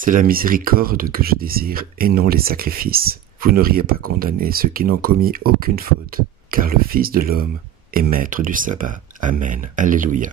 C'est la miséricorde que je désire et non les sacrifices. Vous n'auriez pas condamné ceux qui n'ont commis aucune faute, car le Fils de l'homme est maître du sabbat. Amen. Alléluia.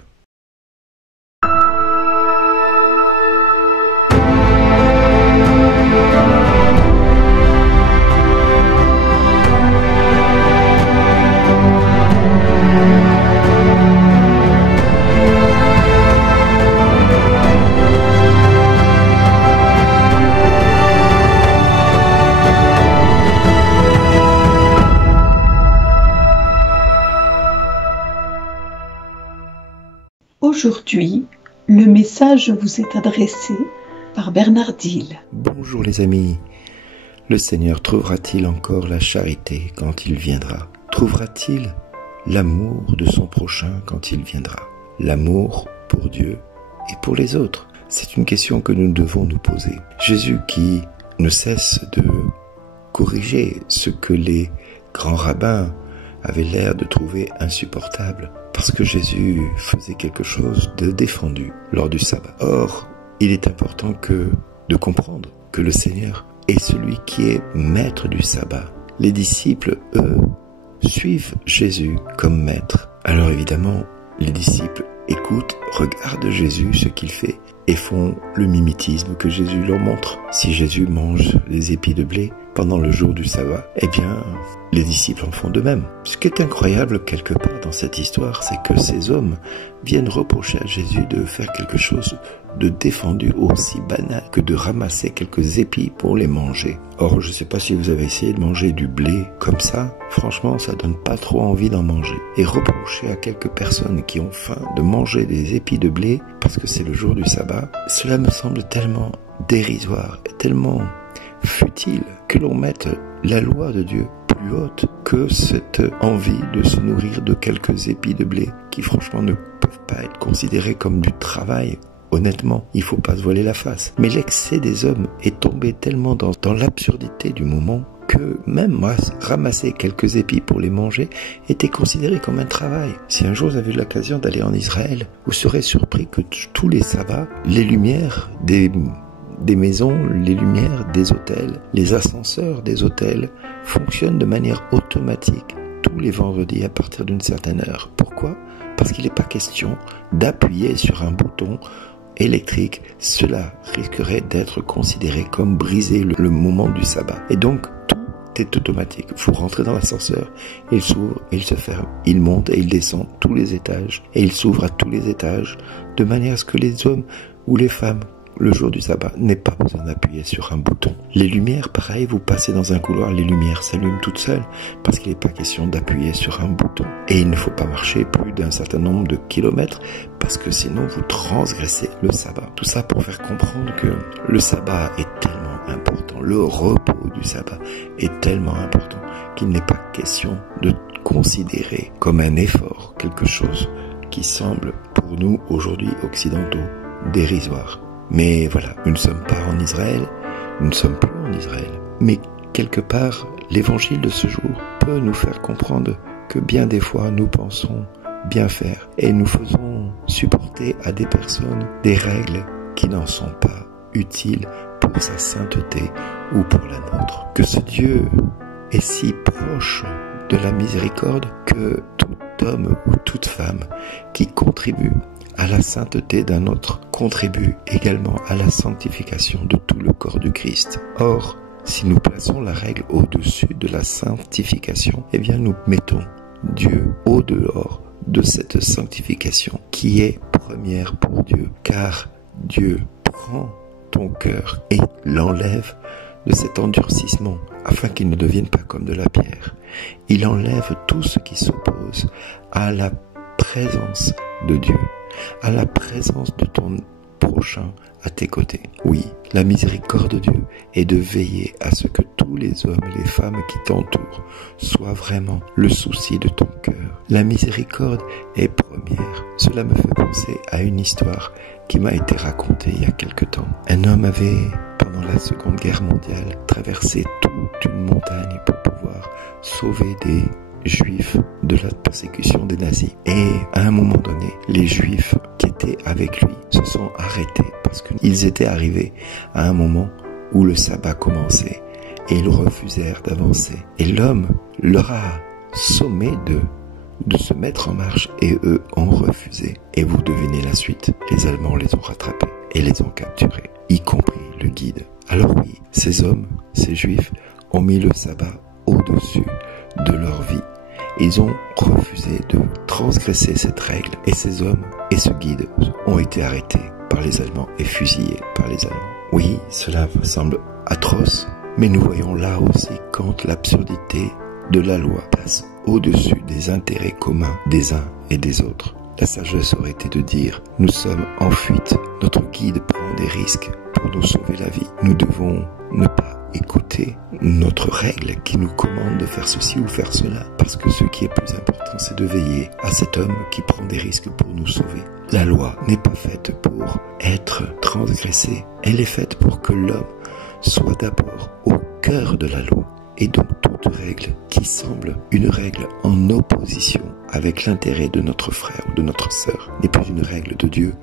Aujourd'hui, le message vous est adressé par Bernard Dill. Bonjour les amis. Le Seigneur trouvera-t-il encore la charité quand il viendra? Trouvera-t-il l'amour de son prochain quand il viendra? L'amour pour Dieu et pour les autres? C'est une question que nous devons nous poser. Jésus qui ne cesse de corriger ce que les grands rabbins avaient l'air de trouver insupportable, parce que Jésus faisait quelque chose de défendu lors du sabbat. Or, il est important de comprendre que le Seigneur est celui qui est maître du sabbat. Les disciples, eux, suivent Jésus comme maître. Alors évidemment, les disciples écoutent, regardent Jésus, ce qu'il fait, et font le mimétisme que Jésus leur montre. Si Jésus mange les épis de blé pendant le jour du sabbat, eh bien, les disciples en font de même. Ce qui est incroyable quelque part dans cette histoire, c'est que ces hommes viennent reprocher à Jésus de faire quelque chose de défendu aussi banal que de ramasser quelques épis pour les manger. Or, je ne sais pas si vous avez essayé de manger du blé comme ça. Franchement, ça donne pas trop envie d'en manger. Et reprocher à quelques personnes qui ont faim de manger des épis de blé parce que c'est le jour du sabbat, cela me semble tellement dérisoire, tellement futile que l'on mette la loi de Dieu plus haute que cette envie de se nourrir de quelques épis de blé qui franchement ne peuvent pas être considérés comme du travail. Honnêtement, il faut pas se voiler la face. Mais l'excès des hommes est tombé tellement dans l'absurdité du moment que même moi, ramasser quelques épis pour les manger était considéré comme un travail. Si un jour vous avez eu l'occasion d'aller en Israël, vous serez surpris que tous les sabbats, les lumières des maisons, les lumières des hôtels, les ascenseurs des hôtels fonctionnent de manière automatique tous les vendredis à partir d'une certaine heure. Pourquoi ? Parce qu'il n'est pas question d'appuyer sur un bouton électrique. Cela risquerait d'être considéré comme briser le moment du sabbat. Et donc, tout est automatique. Vous rentrez dans l'ascenseur, il s'ouvre et il se ferme. Il monte et il descend tous les étages. Et il s'ouvre à tous les étages, de manière à ce que les hommes ou les femmes, le jour du sabbat, n'aient pas besoin d'appuyer sur un bouton. Les lumières, pareil, vous passez dans un couloir, les lumières s'allument toutes seules, parce qu'il n'est pas question d'appuyer sur un bouton. Et il ne faut pas marcher plus d'un certain nombre de kilomètres, parce que sinon vous transgressez le sabbat. Tout ça pour faire comprendre que le sabbat est tellement important, le repos du sabbat est tellement important, qu'il n'est pas question de considérer comme un effort quelque chose qui semble pour nous aujourd'hui occidentaux dérisoire. Mais voilà, nous ne sommes pas en Israël, nous ne sommes plus en Israël. Mais quelque part, l'évangile de ce jour peut nous faire comprendre que bien des fois nous pensons bien faire et nous faisons supporter à des personnes des règles qui n'en sont pas utiles pour sa sainteté ou pour la nôtre. Que ce Dieu est si proche de la miséricorde que tout homme ou toute femme qui contribue à la sainteté d'un autre contribue également à la sanctification de tout le corps du Christ. Or, si nous plaçons la règle au-dessus de la sanctification, eh bien nous mettons Dieu au-dehors de cette sanctification qui est première pour Dieu, car Dieu prend ton cœur et l'enlève de cet endurcissement afin qu'il ne devienne pas comme de la pierre. Il enlève tout ce qui s'oppose à la présence de Dieu, à la présence de ton prochain à tes côtés. Oui, la miséricorde de Dieu est de veiller à ce que tous les hommes et les femmes qui t'entourent soient vraiment le souci de ton cœur. La miséricorde est première. Cela me fait penser à une histoire qui m'a été racontée il y a quelque temps. Un homme avait, pendant la Seconde Guerre mondiale, traversé toute une montagne pour pouvoir sauver des juifs de la persécution des nazis. Et à un moment donné, les juifs qui étaient avec lui se sont arrêtés parce qu'ils étaient arrivés à un moment où le sabbat commençait et ils refusèrent d'avancer. Et l'homme leur a sommé de se mettre en marche et eux ont refusé. Et vous devinez la suite, les Allemands les ont rattrapés et les ont capturés, y compris le guide. Alors oui, ces hommes, ces juifs, ont mis le sabbat au-dessus de leur vie. Ils ont refusé de transgresser cette règle et ces hommes et ce guide ont été arrêtés par les Allemands et fusillés par les Allemands. Oui, cela semble atroce, mais nous voyons là aussi quand l'absurdité de la loi passe au-dessus des intérêts communs des uns et des autres. La sagesse aurait été de dire, nous sommes en fuite, notre guide prend des risques pour nous sauver la vie. Nous devons ne pas écouter notre règle qui nous commande de faire ceci ou faire cela, parce que ce qui est plus important, c'est de veiller à cet homme qui prend des risques pour nous sauver. La loi n'est pas faite pour être transgressée, elle est faite pour que l'homme soit d'abord au cœur de la loi. Et donc toute règle qui semble une règle en opposition avec l'intérêt de notre frère ou de notre sœur n'est plus une règle de Dieu,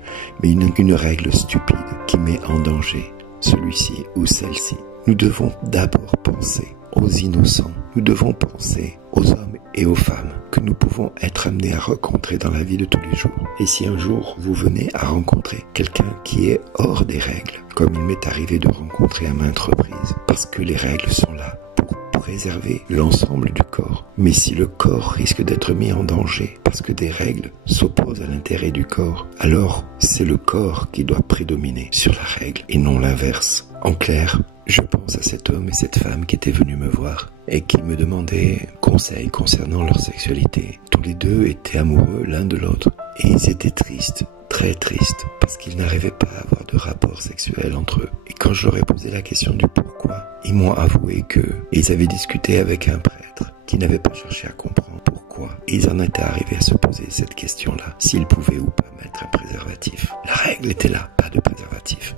mais une règle stupide qui met en danger celui-ci ou celle-ci. Nous devons d'abord penser aux innocents, nous devons penser aux hommes et aux femmes que nous pouvons être amenés à rencontrer dans la vie de tous les jours. Et si un jour vous venez à rencontrer quelqu'un qui est hors des règles, comme il m'est arrivé de rencontrer à maintes reprises, parce que les règles sont là pour préserver l'ensemble du corps. Mais si le corps risque d'être mis en danger parce que des règles s'opposent à l'intérêt du corps, alors c'est le corps qui doit prédominer sur la règle et non l'inverse. En clair, je pense à cet homme et cette femme qui étaient venus me voir et qui me demandaient conseil concernant leur sexualité. Tous les deux étaient amoureux l'un de l'autre et ils étaient tristes, très tristes, parce qu'ils n'arrivaient pas à avoir de rapport sexuel entre eux. Et quand je leur ai posé la question du pourquoi, ils m'ont avoué qu'ils avaient discuté avec un prêtre qui n'avait pas cherché à comprendre pourquoi. Et ils en étaient arrivés à se poser cette question-là, s'ils pouvaient ou pas mettre un préservatif. La règle était là, pas de préservatif,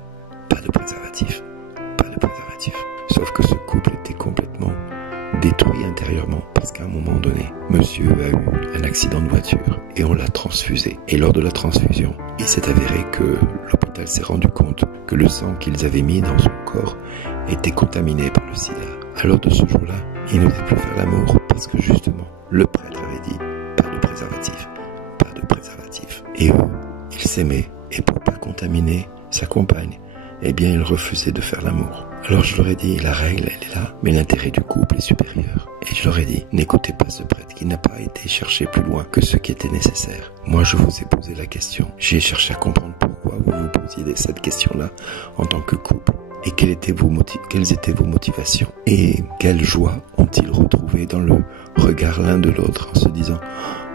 pas de préservatif, pas de préservatif. Sauf que ce couple était complètement détruit intérieurement parce qu'à un moment donné, monsieur a eu un accident de voiture et on l'a transfusé. Et lors de la transfusion, il s'est avéré que l'hôpital s'est rendu compte que le sang qu'ils avaient mis dans son corps était contaminé par le sida. Alors de ce jour-là, il n'osait plus faire l'amour parce que justement, le prêtre avait dit pas de préservatif, pas de préservatif. Et eux, ils s'aimaient et pour pas contaminer sa compagne, eh bien, ils refusaient de faire l'amour. Alors je leur ai dit, la règle, elle est là, mais l'intérêt du couple est supérieur. Et je leur ai dit, n'écoutez pas ce prêtre qui n'a pas été chercher plus loin que ce qui était nécessaire. Moi, je vous ai posé la question. J'ai cherché à comprendre pourquoi vous vous posiez cette question-là en tant que couple. Et quelles étaient vos motivations. Et quelle joie ont-ils retrouvé dans le regard l'un de l'autre en se disant,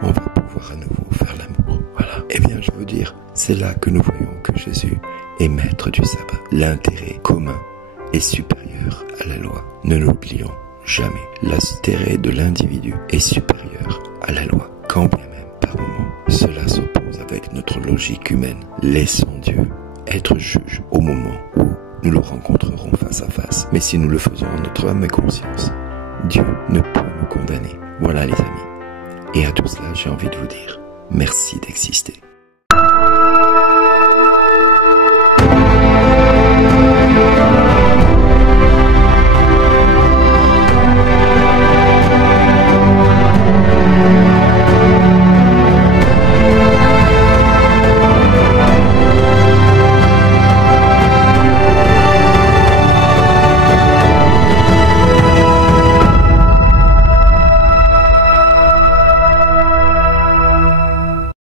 on va pouvoir à nouveau faire l'amour. Voilà. Eh bien, je veux dire, c'est là que nous voyons que Jésus est maître du sabbat. L'intérêt commun est supérieur à la loi. Ne l'oublions jamais. L'intérêt de l'individu est supérieur à la loi. Quand bien même, par moments, cela s'oppose avec notre logique humaine. Laissons Dieu être juge au moment où nous le rencontrerons face à face. Mais si nous le faisons en notre âme et conscience, Dieu ne peut nous condamner. Voilà les amis. Et à tout cela, j'ai envie de vous dire, merci d'exister.